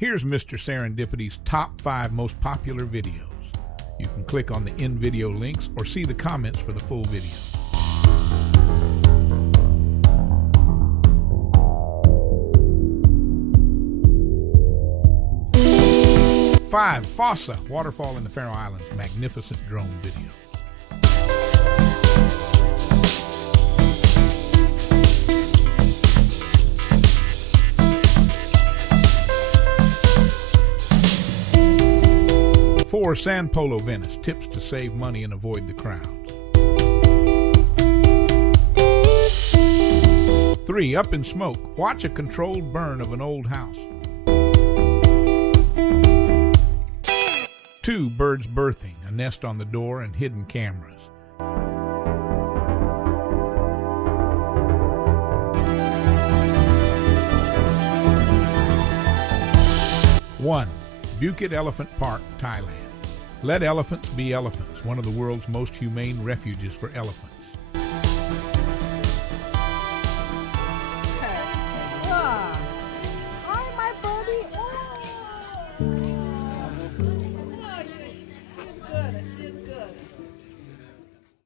Here's Mr. Serendipity's top 5 most popular videos. You can click on the in video links or see the comments for the full video. 5. Fossa, waterfall in the Faroe Islands, magnificent drone video. 4. Sand Polo Venice, tips to save money and avoid the crowds. 3. Up in Smoke, watch a controlled burn of an old house. 2. Birds Birthing, a nest on the door and hidden cameras. 1. Bukit Elephant Park, Thailand. Let elephants be elephants, one of the world's most humane refuges for elephants.